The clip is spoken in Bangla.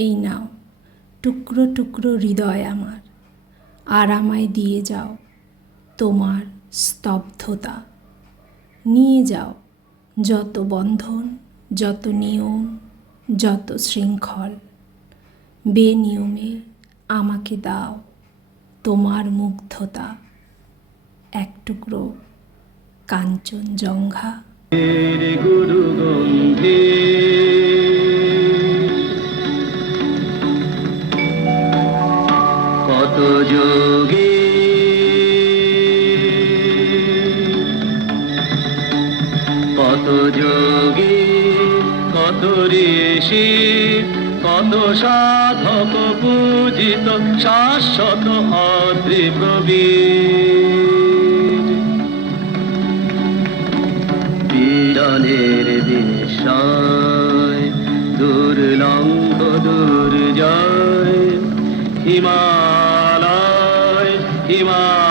এই নাও টুকরো টুকরো হৃদয় আমার, আর আমায় দিয়ে যাও তোমার স্তব্ধতা। নিয়ে যাও যত বন্ধন, যত নিয়ম, যত শৃঙ্খল। বেনিয়মে আমাকে দাও তোমার মুগ্ধতা। এক টুকরো কাঞ্চনজঙ্ঘা। কত যোগী কত যোগী, কত ঋষি, কত সাধক পূজিত শাশ্বত অদ্রি প্রবীর। পীড়নের বিস্ময় দুর্লঙ্ঘ দুর্জয়, হিমালয় হিমালয়